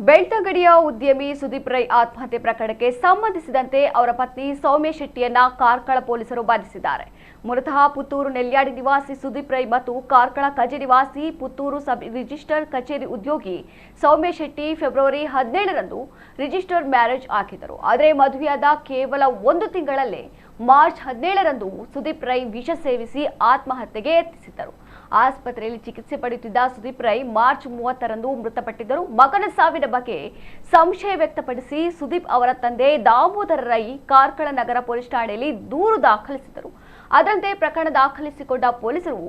ಬೆಳ್ತಂಗಡಿಯ ಉದ್ಯಮಿ ಸುದೀಪ್ ರೈ ಆತ್ಮಹತ್ಯೆ ಪ್ರಕರಣಕ್ಕೆ ಸಂಬಂಧಿಸಿದಂತೆ ಅವರ ಪತ್ನಿ ಸೌಮ್ಯ ಶೆಟ್ಟಿಯನ್ನ ಕಾರ್ಕಳ ಪೊಲೀಸರು ಬಂಧಿಸಿದ್ದಾರೆ. ಮೂಲತಃ ಪುತ್ತೂರು ನೆಲ್ಯಾಡಿ ನಿವಾಸಿ ಸುದೀಪ್ ರೈ ಮತ್ತು ಕಾರ್ಕಳ ಕಜೆ ನಿವಾಸಿ ಪುತ್ತೂರು ಸಬ್ ರಿಜಿಸ್ಟರ್ ಕಚೇರಿ ಉದ್ಯೋಗಿ ಸೌಮ್ಯ ಶೆಟ್ಟಿ ಫೆಬ್ರವರಿ 17ರಂದು ರಿಜಿಸ್ಟರ್ ಮ್ಯಾರೇಜ್ ಆಗಿದ್ದರು. ಆದರೆ ಮದುವೆಯಾದ ಕೇವಲ 1 ತಿಂಗಳಲ್ಲೇ ಮಾರ್ಚ್ 17ರಂದು ಸುದೀಪ್ ರೈ ವಿಷ ಸೇವಿಸಿ ಆತ್ಮಹತ್ಯೆಗೆ ಯತ್ನಿಸಿದ್ದರು. ಆಸ್ಪತ್ರೆಯಲ್ಲಿ ಚಿಕಿತ್ಸೆ ಪಡೆಯುತ್ತಿದ್ದ ಸುದೀಪ್ ರೈ ಮಾರ್ಚ್ 30ರಂದು ಮೃತಪಟ್ಟಿದ್ದರು. ಮಗನ ಸಾವಿನ ಬಗ್ಗೆ ಸಂಶಯ ವ್ಯಕ್ತಪಡಿಸಿ ಸುದೀಪ್ ಅವರ ತಂದೆ ದಾಮೋದರ ರೈ ಕಾರ್ಕಳ ನಗರ ಪೊಲೀಸ್ ಠಾಣೆಯಲ್ಲಿ ದೂರು ದಾಖಲಿಸಿದರು. ಅದರಂತೆ ಪ್ರಕರಣ ದಾಖಲಿಸಿಕೊಂಡ ಪೊಲೀಸರು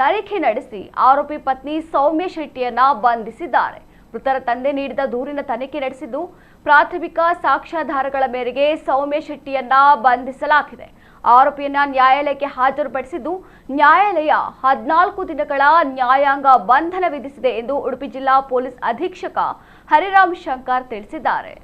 ತನಿಖೆ ನಡೆಸಿ ಆರೋಪಿ ಪತ್ನಿ ಸೌಮ್ಯ ಶೆಟ್ಟಿಯನ್ನ ಬಂಧಿಸಿದ್ದಾರೆ. ಮೃತರ ತಂದೆ ನೀಡಿದ ದೂರಿನ ತನಿಖೆ ನಡೆಸಿದ್ದು ಪ್ರಾಥಮಿಕ ಸಾಕ್ಷ್ಯಾಧಾರಗಳ ಮೇರೆಗೆ ಸೌಮ್ಯ ಶೆಟ್ಟಿಯನ್ನ ಬಂಧಿಸಲಾಗಿದೆ. ಆರೋಪಿಯನ್ನ ನ್ಯಾಯಾಲಯಕ್ಕೆ ಹಾಜರುಪಡಿಸಿದ್ದು ನ್ಯಾಯಾಲಯ 14 ದಿನಗಳ ನ್ಯಾಯಾಂಗ ಬಂಧನ ವಿಧಿಸಿದೆ ಎಂದು ಉಡುಪಿ ಜಿಲ್ಲಾ ಪೊಲೀಸ್ ಅಧೀಕ್ಷಕ ಹರಿರಾಮ್ ಶಂಕರ್ ತಿಳಿಸಿದ್ದಾರೆ.